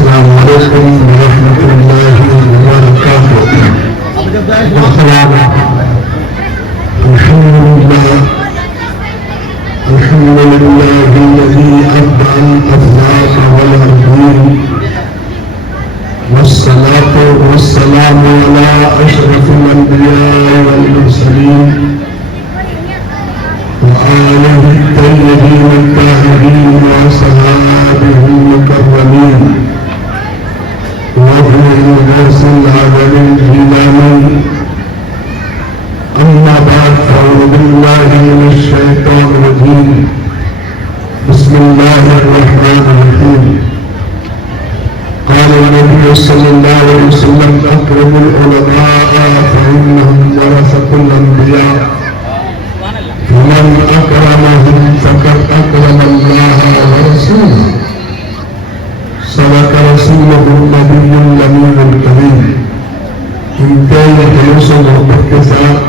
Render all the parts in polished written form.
السلام علیکم ورحمۃ اللہ وبرکاتہ. السلام الحمد لله الذي أبدع الأفلاك والأرضين والصلاة والسلام على أشرف الأنبياء والمرسلين وآله الطيبين الطاهرين وأصحابه المكرمين وهم الناس العالمين الجيلاني. أما بعد فأعوذ بالله من الشيطان الرجيم. بسم الله الرحمن الرحيم. قال النبي صلى الله عليه وسلم أكرم العلماء فإنهم ورثة الأنبياء ومن أكرمهم فقد أكرم الله ورسوله. صدق رسوله النبي الأمين الكريم. انتهى خلوص محبت کے ساتھ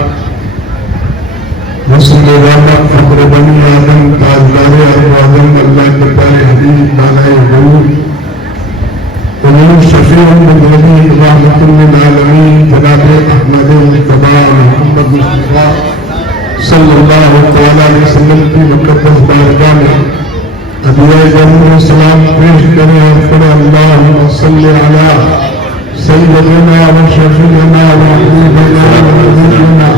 رسول رحمت فخر بنی آدم تاجدار اعظم اللہ کے پیارے حبیب بالائے غرور امیر شفیع النبی رحمۃ للعالمین جناب احمد مجتبی محمد مصطفیٰ صلی اللہ تعالی علیہ وسلم کی مقدس بارگاہ میں ادعائے جلال السلام پیش کریں اور پڑھیں اللہم صلی علی سیدنا و شفیعنا و حبیبنا و نبینا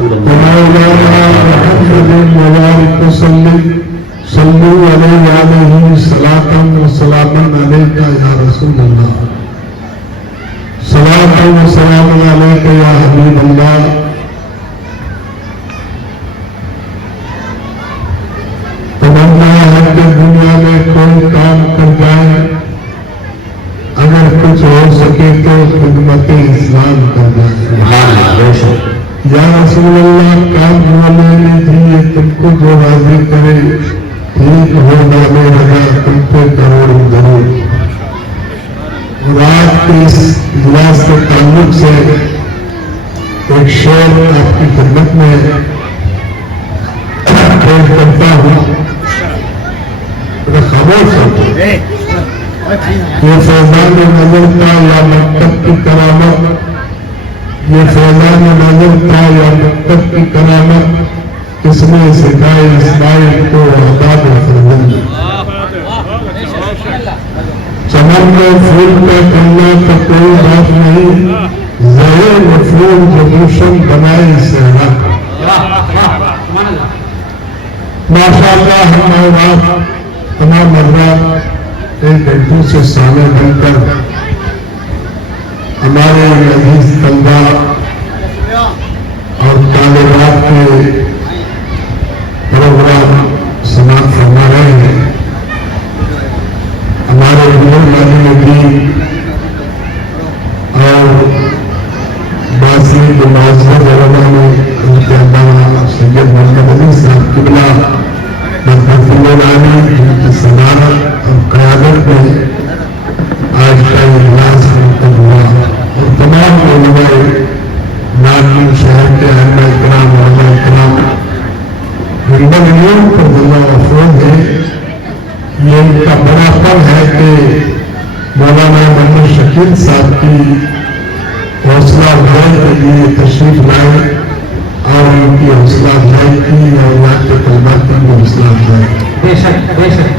ومولانا محمد مبارک وسلم صلو علیہ صلاۃ و سلام علیک یا رسول اللہ. صلاۃ و سلام علیک یا حبیب اللہ. تمنا ہے کہ دنیا میں کوئی کام کر جائے اگر کچھ ہو سکے تو خدمت اسلام کر جائے. یا رسول اللہ کام والے لیجیے تم کو جو راضی کرے ٹھیک ہو ڈالے رہا تم پہ کروڑ ضرور. رات کے اس اجلاس کے تعلق سے ایک شعر آپ کی خدمت میں پیش کرتا ہوں. خاموش ہوتے یہ فیضان نظر تھا یا مکتب کی کرامت. یہ فیضان نظر تھا یا مکتب کی کرامت کس نے سکھائے اسماعیل کو آداب فرزند. چمن میں پھول کا کرنا تو کوئی بات نہیں زہر مفعول جو گلشن بنائے صحرا. ماشاء اللہ ہم اولاد تمام حضرات ایک گھنٹوں سے سالے بن کر ہمارے عزیز طلبا اور طالبات کے پروگرام سماعت فرما رہے ہیں. ہمارے بزرگ دین اور باسی جو معذرت علماء نے ان کے علامہ سید محمد علی صاحب قبلہ برکت اللہ علی جن کی صدارت اور قیادت میں آج کا اجلاس منعقد ہوا اور تمام علماء ناظرین شہر کے علماء کرام علماء کرام زندگیوں پر اللہ افروز ہے. یہ ان کا بڑا فن ہے کہ مولانا محمد شکیل صاحب کی حوصلہ افزائی کے لیے تشریف لائے اور ان کی حوصلہ افزائی کی اور یہاں کے طلبا کی بھی حوصلہ افزائی.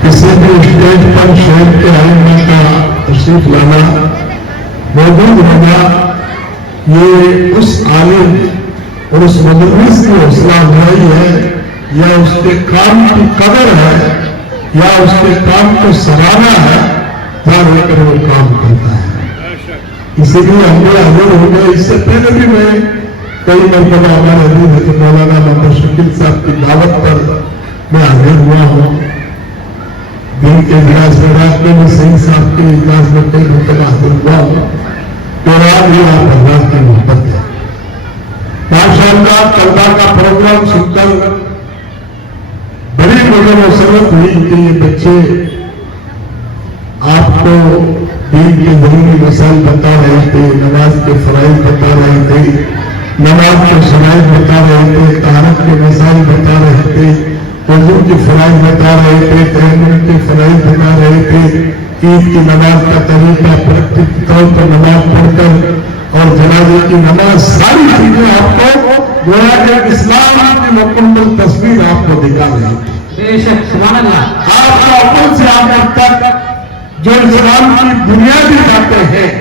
کسی بھی اسٹیج پر شہر کے علماء کا تشریف لانا موجود ہونا یہ اس عالم اور اس مدرس کی حوصلہ افزائی ہے یا اس کے کام کی قدر ہے یا اس کے کام کو سراہنا ہے جہاں لے کر وہ کام کرتا ہے. اسی لیے ہم نے حاضر ہو گئے. اس سے پہلے بھی میں کئی مرتبہ ہمارے عزیز حضرت مولانا محمد شکیل صاحب کی دعوت پر میں حاضر ہوا ہوں. دن کے اجلاس میں رات میں بھی صحیح صاحب کے اجلاس میں کئی مرتبہ حاضر ہوا ہوں. تو آج یہ آپ حضرات کی محبت ہے. ماشاء اللہ طلبا کا پروگرام سن کر بڑی مجھے مسرت ہوئی کہ یہ بچے آپ کو دین کے ضروری مسائل بتا رہے تھے, نماز کے فرائض بتا رہے تھے, نماز کے شرائط بتا رہے تھے, طہارت کے مسائل بتا رہے تھے, وضو کے فرائض بتا رہے تھے, تیمم کے فرائض بتا رہے تھے, عید کی نماز کا طریقہ پریکٹیکل طور پر نماز پڑھ کر اور جنازے کی نماز، ساری چیزیں آپ کو گویا کہ اسلام کی مکمل تصویر آپ کو دکھا رہی ہے۔ بے شک، سبحان اللہ۔ آپ کا اول سے آخر تک جو اسلام کی بنیادی باتیں ہیں،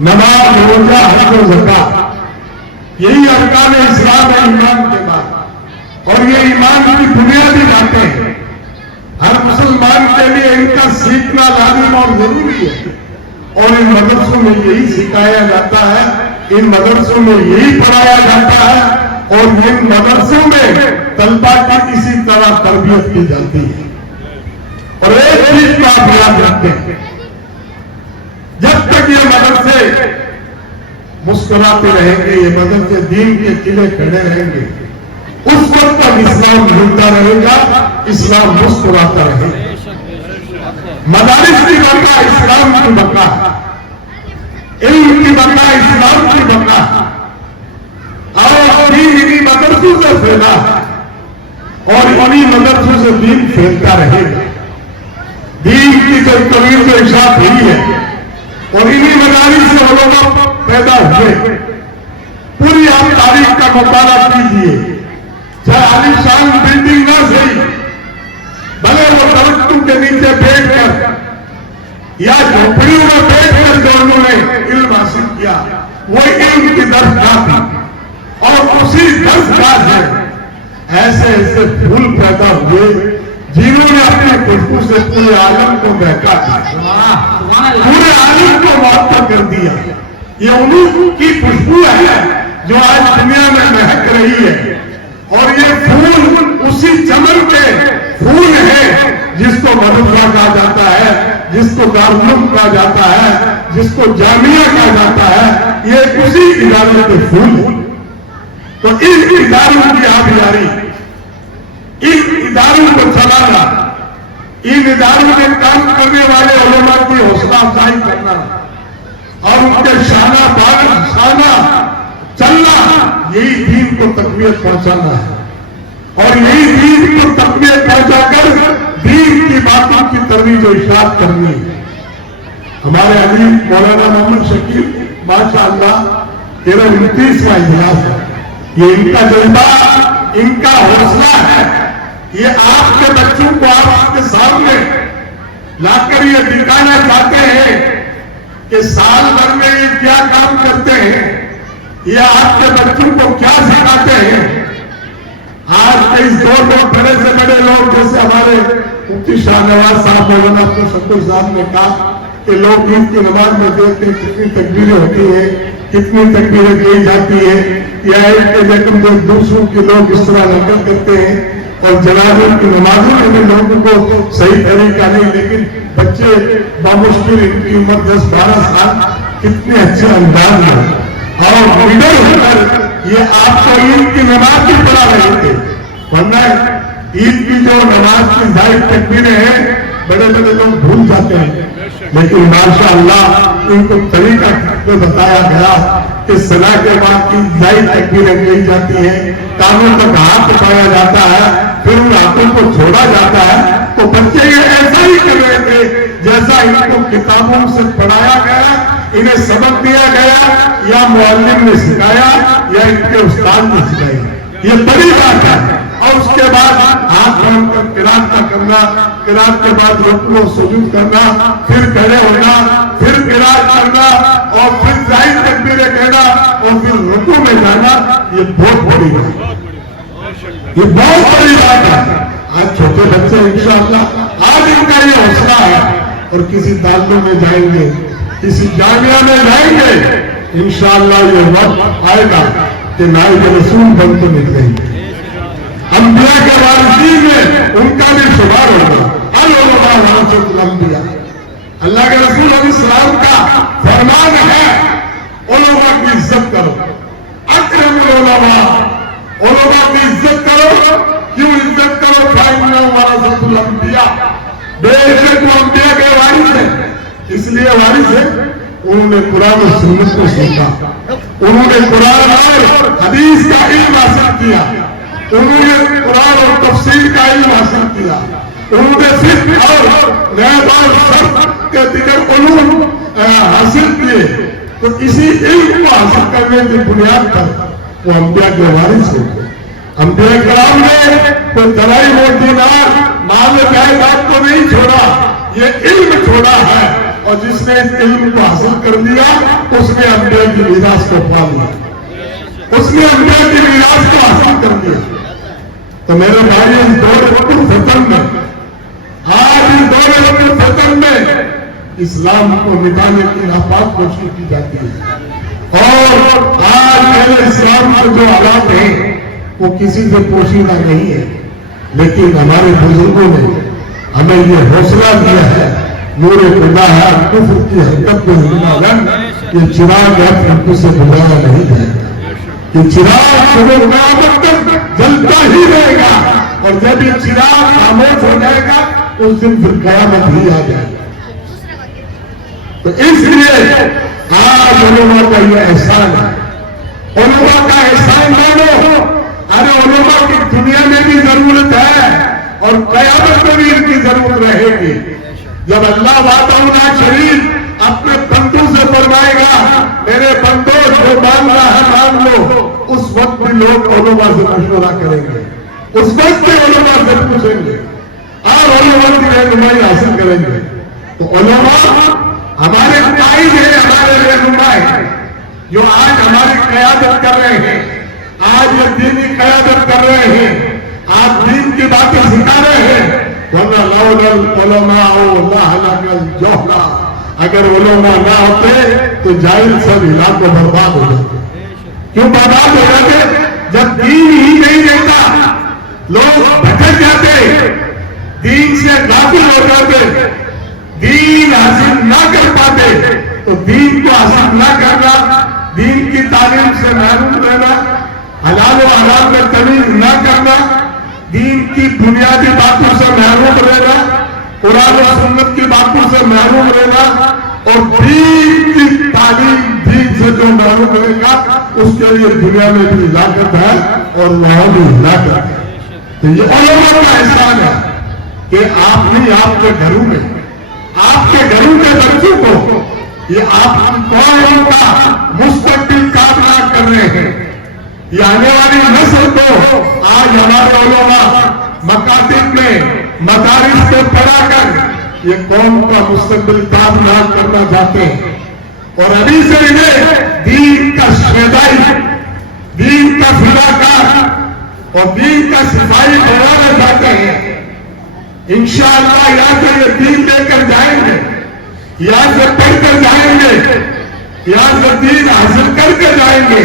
نماز، روزہ، حج و زکات، یہی ارکان اسلام ہے ایمان کے بعد، اور یہ ایمان کی بنیادی باتیں ہیں۔ ہر مسلمان کے لیے ان کا سیکھنا لازم اور ضروری ہے، اور ان مدرسوں میں یہی سکھایا جاتا ہے، ان مدرسوں میں یہی پڑھایا جاتا ہے، اور ان مدرسوں میں طلبا کی اسی طرح تربیت کی جاتی ہے۔ اور ایک چیز کو آپ یاد رکھیں، جب تک یہ مدرسے مسکراتے رہیں گے، یہ مدرسے دین کے قلعے کھڑے رہیں گے، اس وقت تک اسلام ملتا رہے گا، اسلام مسکراتا رہے گا۔ مدارس کی بقا اسلام کی بقا، علم کی بقا اسلام کی بقا، اور دین انہی مدرسوں سے پھیلا اور انہی مدرسوں سے دین پھیلتا رہے گا۔ دین کی جو طویل جو اشاعت ہوئی ہے اور انہی مدارس سے علماء پیدا ہوئے، پوری آپ تاریخ کا مطالعہ کیجئے، چاہے عالیشان بلڈنگ نہ صحیح، بھلے وہ درختوں کے نیچے بیٹھ کر یا جھوپڑیوں میں بیٹھ کر جو انہوں نے علم حاصل کیا، وہ علم کی درسگاہ تھی، اور اسی درسگاہ سے ایسے ایسے پھول پیدا ہوئے جنہوں نے اپنے خوشبو سے پورے عالم کو بہکا دیا، پورے عالم کو معطر کر دیا۔ یہ انہی کی خوشبو ہے جو آج دنیا میں مہک رہی ہے، اور یہ پھول اسی چمن کے پھول ہیں جس کو مدرسہ کہا جاتا ہے، جس کو دارالعلوم کہا جاتا ہے، جس کو جامعہ کہا جاتا ہے، یہ اسی ادارے کے پھول ہیں۔ تو ان اداروں کی آبیاری، ان اداروں کو چلانا، ان اداروں میں کام کرنے والے علماء کی حوصلہ افزائی کرنا اور ان کے شانہ شانہ چلنا، یہی دین کو تقویت پہنچانا ہے، اور یہی دین کو تقویت پہنچا کر دین کی باتوں کی ترویج و اشاعت کرنی ہے۔ ہمارے عزیز مولانا محمد شکیل ماشاءاللہ 29واں اجلاس ہے، یہ ان کا جذبہ، ان کا حوصلہ ہے، یہ آپ کے بچوں کو آپ کے سامنے لا کر یہ دکھانا چاہتے ہیں کہ سال بھر میں یہ کیا کام کرتے ہیں، یہ آپ کے بچوں کو کیا سکھاتے ہیں۔ آج کے اس دور میں بڑے سے بڑے لوگ جیسے ہمارے مفتی شاہ نواز صاحب، مولانا شکور صاحب نے کہا کہ لوگ عید کی نماز میں دیکھتے ہیں کتنی تکبیریں ہوتی ہیں، کتنی تکبیریں کی جاتی ہیں، یا ایک کے رقم میں دوسروں کے لوگ اس طرح نقل کرتے ہیں، اور جنازوں کی نمازوں میں بھی لوگوں کو صحیح طریقہ نہیں، لیکن بچے بامشکل ان کی عمر 10-12 سال کتنے اچھے انداز میں اور لیڈر ہو کر یہ آپ کو عید کی نماز بھی پڑھا رہے تھے، ورنہ عید کی جو نماز کی ظاہر تکبیریں ہیں بڑے بڑے لوگ بھول جاتے ہیں، لیکن ماشاءاللہ ان کو طریقہ بتایا گیا کہ صلاح کے بعد کی ظاہر تکبیریں کہی جاتی ہیں، کانوں تک ہاتھ اٹھایا جاتا ہے، پھر ان ہاتھوں کو چھوڑا جاتا ہے۔ تو بچے یہ ایسا ہی کر رہے تھے جیسا ان کو کتابوں سے پڑھایا گیا، انہیں سبق دیا گیا، یا معلم نے سکھایا یا ان کے استاد نے سکھایا۔ یہ بڑی بات ہے۔ اور اس کے بعد ہاتھ جوڑ کر قرات کا کرنا، قرات کے بعد رکوع و سجود کرنا، پھر کھڑے ہونا، پھر قرات کرنا، اور پھر ظاہر تکبیریں کہنا، اور پھر رکوع میں جانا، یہ بہت بڑی بات ہے، یہ بہت بڑی بات ہے۔ آج چھوٹے بچے انشاءاللہ آج ان کا یہ حوصلہ ہے، اور کسی تعلیم میں جائیں گے، کسی جامعہ میں جائیں گے، انشاءاللہ یہ وقت آئے گا کہ نائب رسول بن کے نکلیں گے، انبیاء کے وارثین میں ان کا بھی شمار ہوگا۔ العلماء ورثۃ الانبیاء، اللہ کے رسول علیہ السلام کا فرمان ہے علماء کی عزت کرو، اکرم العلماء، علماء کی عزت کرو۔ کیوں عزت کرو؟ فإنهم ورثۃ الانبیاء، بے شک وہ انبیاء کے وارث ہیں، اس لیے وارث ہیں انہوں نے قرآن و سنت کو سیکھا، انہوں نے قرآن اور حدیث کا علم حاصل کیا، انہوں نے قرآن اور تفسیر کا علم حاصل کیا، علوم فقہ اور غیب اور شرع کے دیگر علوم حاصل کیے تو اسی علم کو حاصل کرنے کی بنیاد پر وہ انبیاء کے وارث ہوتے. انبیاء کرام نے کوئی درائی و دینار مال جائیداد کو نہیں چھوڑا, یہ علم چھوڑا ہے, اور جس نے اس علم کو حاصل کر لیا اس نے انبیاء کی میراث کو پا لیا, اس نے انبیاء کی میراث کو حاصل کر لیا. تو میرے بھائی اس دور فتن میں, آج اس دور فتن میں اسلام کو مٹانے کی ناپاک کوشش کی جاتی ہے, اور آج میرے اسلام کے جو حالات ہیں وہ کسی سے پوشیدہ نہیں ہے, لیکن ہمارے بزرگوں نے ہمیں یہ حوصلہ دیا ہے, نور خدا ہے کفر کی حرکت میں ہمارن, یہ چراغ ہے پھر سے بلایا نہیں جائے گا, یہ چراغ صبح قیامت تک جلتا ہی رہے گا, اور جب یہ چراغ خاموش ہو جائے گا اس دن پھر قیامت ہی آ جائے گا. تو اس لیے آج علماء کا یہ احسان ہے, علماء کا احسان مانو. ارے علماء کی دنیا میں بھی ضرورت ہے اور قیامت میں بھی ان کی ضرورت رہے گی. جب اللہ وحدہ شریف اپنے بندوں سے فرمائے گا میرے بندوں جو مانگنا ہے مانگ لو, اس وقت بھی لوگ علماء سے مشورہ کریں گے, اس وقت بھی علماء سے پوچھیں گے اور علماء کی رہنمائی حاصل کریں گے. تو علماء ہمارے قائد ہیں, ہمارے رہنما ہیں, جو آج ہماری قیادت کر رہے ہیں, آج یہ دینی قیادت کر رہے ہیں, آج دین کی باتیں سکھا رہے ہیں. اگر علماء نہ ہوتے تو جاہل سب علاقے برباد ہو جاتے. کیوں برباد ہو جاتے؟ جب دین ہی نہیں رہتا لوگ بھٹک جاتے, دین سے غافل ہو جاتے, دین حاصل نہ کر پاتے. تو دین کو حاصل نہ کرنا, دین کی تعلیم سے محروم رہنا, حلال و حرام میں تمیز نہ کرنا, دین کی بنیادی باتوں سے محروم رہنا, قرآن و سنت کی باتوں سے محروم رہنا, اور دین کی تعلیم دین سے جو محروم رہے گا اس کے لیے دنیا میں بھی ہلاکت ہے اور وہاں بھی ہلاکت ہے. تو یہ علماء کا احسان ہے کہ آپ بھی آپ کے گھروں میں, آپ کے گھروں کے بچوں کو, یہ آپ قوم کا مستقبل کامیاب کر رہے ہیں. یہ آنے والی نسل کو آج ہمارے علماء مکاتب میں مدارس میں پڑھا کر یہ قوم کا مستقبل کامیاب کرنا چاہتے ہیں, اور ابھی سے انہیں دین کا شیدائی, دین کا فداکار اور دین کا سپاہی بنانا چاہتے ہیں. انشاءاللہ یہاں سے یہ دین لے کر جائیں گے, یہاں سے پڑھ کر جائیں گے, یہاں سے دین حاصل کر کے جائیں گے,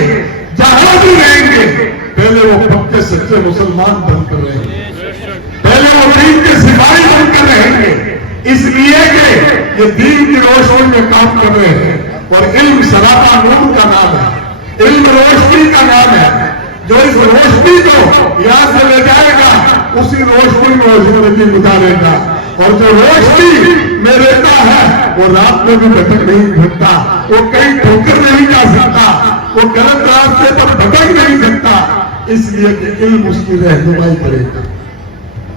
جہاں بھی رہیں گے پہلے وہ پکے سچے مسلمان بن کر رہیں گے, پہلے وہ دین کے سپاہی بن کر رہیں گے, اس لیے کہ یہ دین کی روشنی میں کام کر رہے ہیں. اور علم سراپا نور کا نام ہے, علم روشنی کا نام ہے. جو اس روشنی کو یہاں سے لے جائے گا اسی روشنی میں وہ زندگی گزارے گا, اور جو روشنی میں رہتا ہے وہ رات میں بھی بھٹک نہیں بھٹکتا, وہ کہیں ٹھوکر نہیں جا سکتا, وہ غلط راستے پر بھٹک نہیں سکتا, اس لیے کہ علم اس کی رہنمائی کرے گا,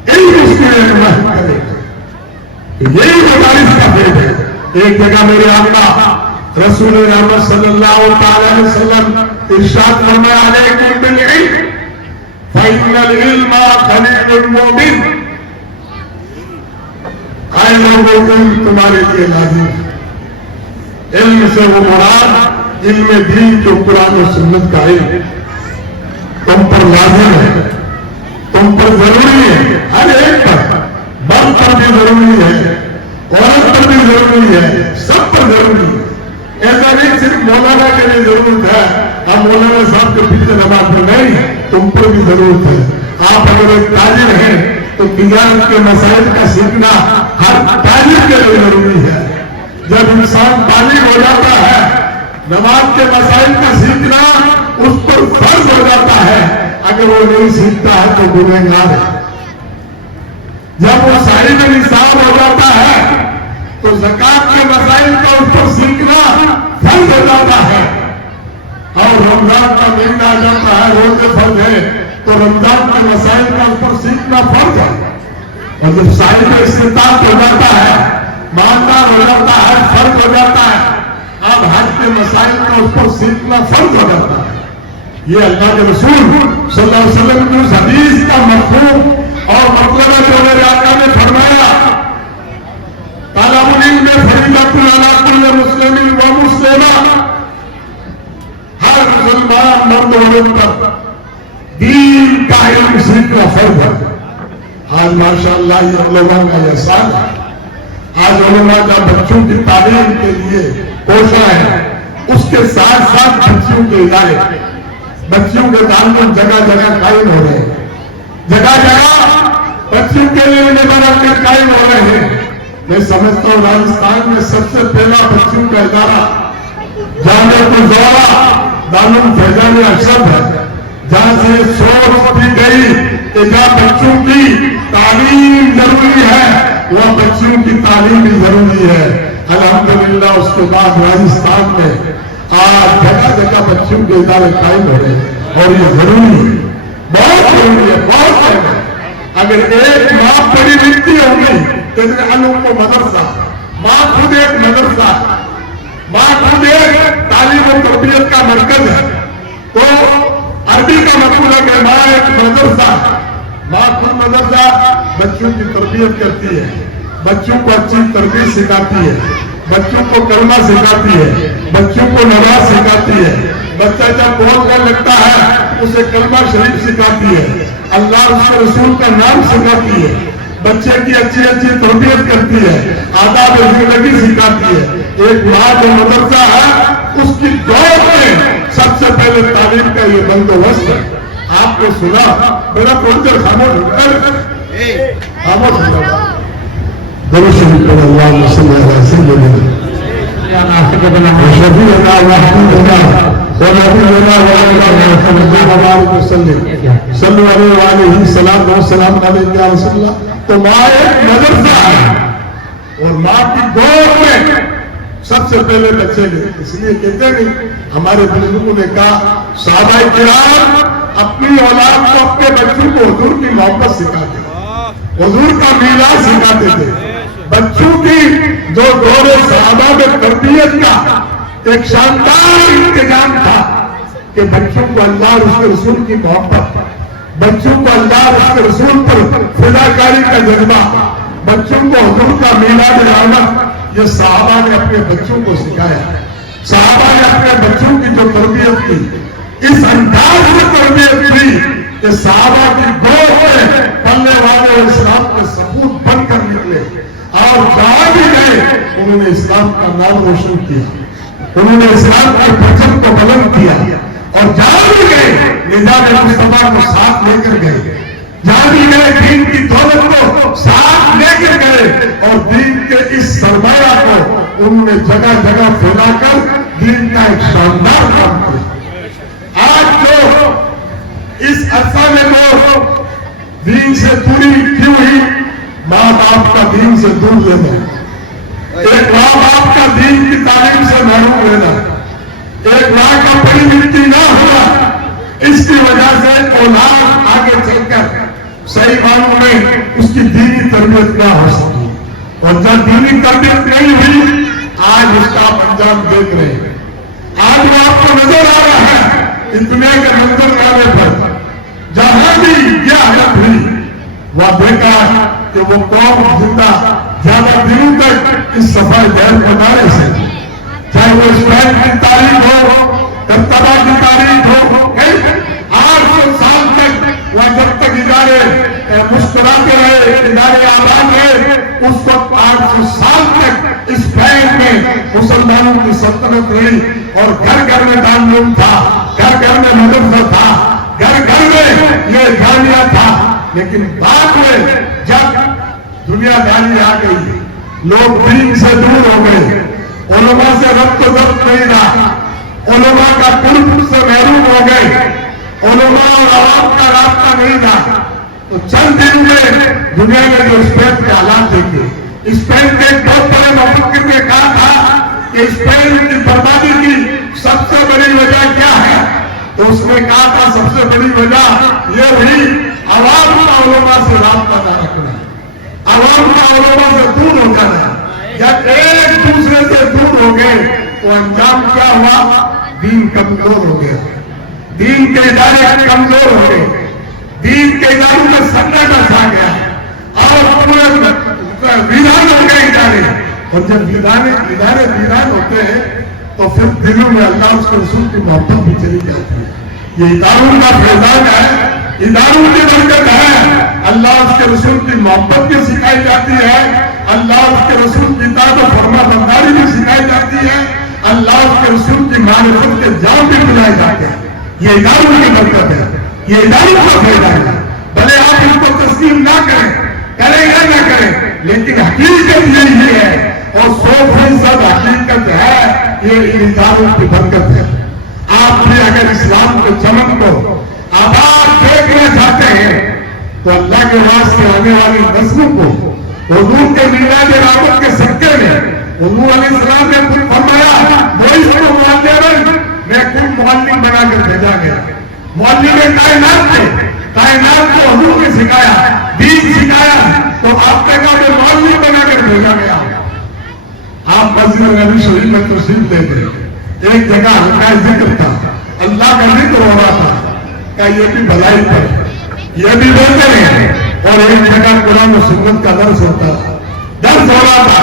علم اس کی رہنمائی کرے گا. یہی مدارس کا فیض ہے. ایک جگہ میرے آقا رسول رحمت صلی اللہ علیہ وسلم ارشاد فرمایا علیکم بالعلم فإن العلم خلیل المؤمن. اے لوگوں, علم تمہارے لیے لازم ہے. علم سے وہ مراد علم دین جو قرآن و سنت کا علم تم پر لازم ہے, تم پر ضروری ہے, ہر ایک پر, مرد پر بھی ضروری ہے, عورت پر بھی ضروری ہے, سب پر ضروری ہے. ایسا نہیں صرف مولانا کے لیے ضرورت ہے, اب مولانا صاحب کے پیچھے نماز میں نہیں, تم پر بھی ضرورت ہے. آپ اگر ایک تاجر ہیں تو تجارت کے مسائل کا سیکھنا ہر تاجر کے لیے ضروری ہے. جب انسان بالغ ہو جاتا ہے نماز کے مسائل کا سیکھنا اس پر فرض ہو جاتا ہے, اگر وہ نہیں سیکھتا ہے تو گنہگار ہے. جب وہ صاحب نصاب ہو جاتا ہے تو زکات کے مسائل کا اس پر سیکھنا فرض ہو جاتا ہے. اور رمضان کا مہینہ آ جاتا ہے, روزے فرض ہے, تو رمضان کے مسائل کا اس پر سیکھنا فرض ہے. اور جب صاحب استطاعت ہو جاتا ہے، مالدار ہو جاتا ہے، فرض ہو جاتا ہے، اب حج کے مسائل کا اس کو سیکھنا فرض ہو جاتا ہے۔ یہ اللہ کے رسول صلی اللہ علیہ وسلم کی اس حدیث کا مفہوم اور مطلب ہے جو میرے آقا نے فرمایا، طالب العلم فریضۃ علی کل مسلم و مسلمہ، ہر مسلمان مرد و عورت پر دین کا علم سیکھنا فرض ہے۔ آج ماشاءاللہ یہ علماء کا احسان ہے، آج علماء کا بچوں کی تعلیم کے لیے کوشاں ہے، اس کے ساتھ ساتھ بچیوں کے ادارے، بچیوں کے تعلق جگہ جگہ قائم ہو رہے ہیں، جگہ جگہ بچوں کے لیے نظر قائم ہو رہے ہیں۔ میں سمجھتا ہوں راجستھان میں سب سے پہلا بچوں کا ادارہ جامعۃ الزہرا دارالفیضان ارشد ہے، جہاں سے سوچ دی گئی کہ جہاں بچوں کی تعلیم ضروری ہے وہ بچیوں کی تعلیم بھی ضروری ہے۔ الحمدللہ اس کے بعد راجستھان میں آج جگہ جگہ بچوں کے ادارے قائم ہو رہے ہیں، اور یہ ضروری ہے، بہت ضروری ہے، بہت اہم ہے۔ اگر ایک ماں بڑی لکھتی ہوگی تو کو مدرسہ، ماں خود ایک مدرسہ، ماں خود ایک تعلیم و تربیت کا مرکز ہے، تو عربی کا مطلب ہے کہ ماں ایک مدرسہ، ماں خود مدرسہ بچوں کی تربیت کرتی ہے، بچوں کو اچھی تربیت سکھاتی ہے، بچوں کو کلمہ سکھاتی ہے، بچوں کو نماز سکھاتی ہے، بچہ جب بولنے لگتا ہے اسے کلمہ شریف سکھاتی ہے، اللہ اس کے رسول کا نام سکھاتی ہے، بچے کی اچھی اچھی تربیت کرتی ہے، آداب زندگی سکھاتی ہے۔ ایک ماں جو مدرسہ ہے اس کی دور میں سب سے پہلے تعلیم کا یہ بندوبست ہے۔ آپ نے سنا، میرا تھوڑی دیر خاموش ہو جائے، درود شریف پر اللہم صلی علی سیدنا وشفیعنا وحبیبنا ونبینا وحبیبنا وسلم صلی اللہ علیہ وسلم وسلام علیہ یا رسول اللہ۔ تو ماں ایک مدرسہ ہے، اور ماں کی گود میں سب سے پہلے بچے گئے، اس لیے کہتے نہیں، ہمارے بزرگوں نے کہا صحابہ کرام اپنی اولاد کو، اپنے بچوں کو حضور کی محبت سکھاتے تھے، حضور کا میلاد سکھاتے تھے۔ بچوں کی جو دور صحابہ میں تربیت کا ایک شاندار انتظام تھا کہ بچوں کو اللہ اور اس کے رسول کی محبت، بچوں کو اللہ اور اس کے رسول پر فداکاری کا جذبہ، بچوں کو حضور کا میلاد رحمت، یہ صحابہ نے اپنے بچوں کو سکھایا۔ صحابہ نے اپنے بچوں کی جو تربیت کی، اس انداز میں تربیت کی کہ صحابہ کی گود میں پلنے والے اسلام کے سپوت بن کر نکلے، اور جہاں بھی گئے انہوں نے اسلام کا نام روشن کیا، انہوں نے اسلام کے پرچم کو بلند کیا، اور جہاں بھی گئے نظام مصطفیٰ کو ساتھ لے کر گئے، جہاں بھی گئے دین کی دولت کو ساتھ لے کر گئے، اور دین کے اس سرمایہ کو انہوں نے جگہ جگہ پھیلا کر دین کا ایک شاندار کام کیا۔ آج جو اس عرصہ میں لوگ دین سے دوری کیوں ہوئی؟ ماں باپ کا دین سے دور لینا، ایک ماں باپ کا دین کی تعلیم سے محروم لینا، ایک ماں کا بڑی مٹی نہ ہونا، اس کی وجہ سے اولاد آگے چل کر صحیح معنوں میں اس کی دینی تربیت کیا ہو سکتی، اور جب دینی تربیت نہیں ہوئی آج اس کا آپ انجام دیکھ رہے ہیں۔ آج وہ آپ کو نظر آ رہا ہے کہ دنیا کے منظر آنے پر جہاں بھی یہ حالت ہوئی، وہ دیکھا کہ وہ قوم زندہ زیادہ دنوں تک اس صفائی دہر کو نہ رہ سکتی، چاہے وہ اسپین کی تاریخ ہو، کرتبہ کی تاریخ ہو، 800 سال تک وہ جب تک ادارے مسکراتے رہے، ادارے آباد رہے، اس وقت 800 سال تک اسپین میں مسلمانوں کی سلطنت رہی، اور گھر گھر میں دارالعلوم تھا، گھر گھر میں مدرسہ تھا، گھر گھر میں یہ جامعہ تھا۔ لیکن بعد میں جب دنیا داری آ گئی، لوگ دین سے دور ہو گئے، علماء سے ربط و ضبط نہیں رہا، علماء کا قرب سے محروم ہو گئے، علماء اور عوام کا رابطہ نہیں رہا، تو چند دن میں دنیا میں جو اسپین کے حالات دیکھے، اسپین کے ایک بہت بڑے مفکر نے کہا تھا کہ اسپین کی بربادی کی سب سے بڑی وجہ کیا ہے؟ تو اس نے کہا تھا سب سے بڑی وجہ یہ ہوئی عوام کا علماء سے رابطہ نہ رکھنا، عوام کا علماء سے دور ہو جانا، جب ایک دوسرے سے دور ہو گئے تو انجام کیا ہوا؟ دین کمزور ہو گیا، دین کے ادارے کمزور ہو گئے، دین کے اداروں میں سنکٹ آ گیا اور پورے ویران ہو گئے ادارے۔ اور جب ادارے ویران ہوتے ہیں تو پھر دلوں میں اللہ اس کے رسول کی محبت بھی چلی جاتی ہے۔ یہ اداروں کا فیضان ہے، اداروں کی برکت ہے، اللہ اس کے رسول کی محبت بھی سکھائی جاتی ہے، اللہ اس کے رسول کی اطاعت و فرما برداری بھی سکھائی جاتی ہے، اللہ اس کے رسول کی معرفت کے جام بھی بلائے جاتے ہیں۔ یہ اداروں کی برکت ہے، یہ اداروں کا فیضان ہے۔ بھلے آپ اس کو تسلیم نہ کریں یا نہ کریں، لیکن حقیقت یہی ہے اور 100% حقیقت ہے، یہ اداروں کی برکت ہے۔ آپ بھی اگر اسلام کے چمن کو آباد دیکھنا چاہتے ہیں تو اللہ کے واسطے آنے والی نسلوں کو حضور کے میلاد رحمت کے صدقے میں حضور علیہ السلام نے خود فرمایا، وہ اس کو معلم میں خود معلم بنا کر بھیجا گیا۔ معلم کائنات کو حضور نے سکھایا، دین سکھایا، تو آپ نے کہا کہ معلم بنا کر بھیجا گیا۔ آپ مسجد نبی شریف میں تشریف لے گئے، ایک جگہ ہلکا ذکر تھا، اللہ کا ذکر ہو رہا تھا کہ یہ بھی بھلائی پر، یہ بھی بہتر ہے، اور ایک جگہ قرآن و سنت کا درس ہوتا تھا، درس ہو رہا تھا،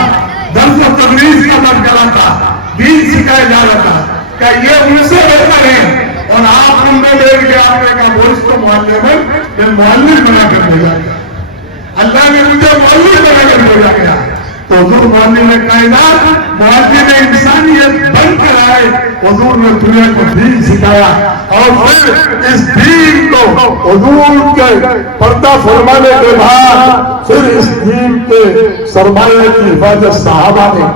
درس و تدریس کا درس چلا تھا، دین سکھایا جا رہا تھا کہ یہ ان سے بہتر ہے، اور آپ ان میں بیٹھ کے آپ نے کہا وہ اس کو معلم بنا کر بھیجا گیا، اللہ نے مجھے معلم بنا کر بھیجا گیا۔ تو حضور معلم کائنات، معلم انسانیت بن کر آئے، حضور نے دنیا کو دین سکھایا، اور پھر اس دین کو حضور کے پردہ فرمانے کے بعد پھر اس دین کے سرمایہ کی حفاظت صحابہ نے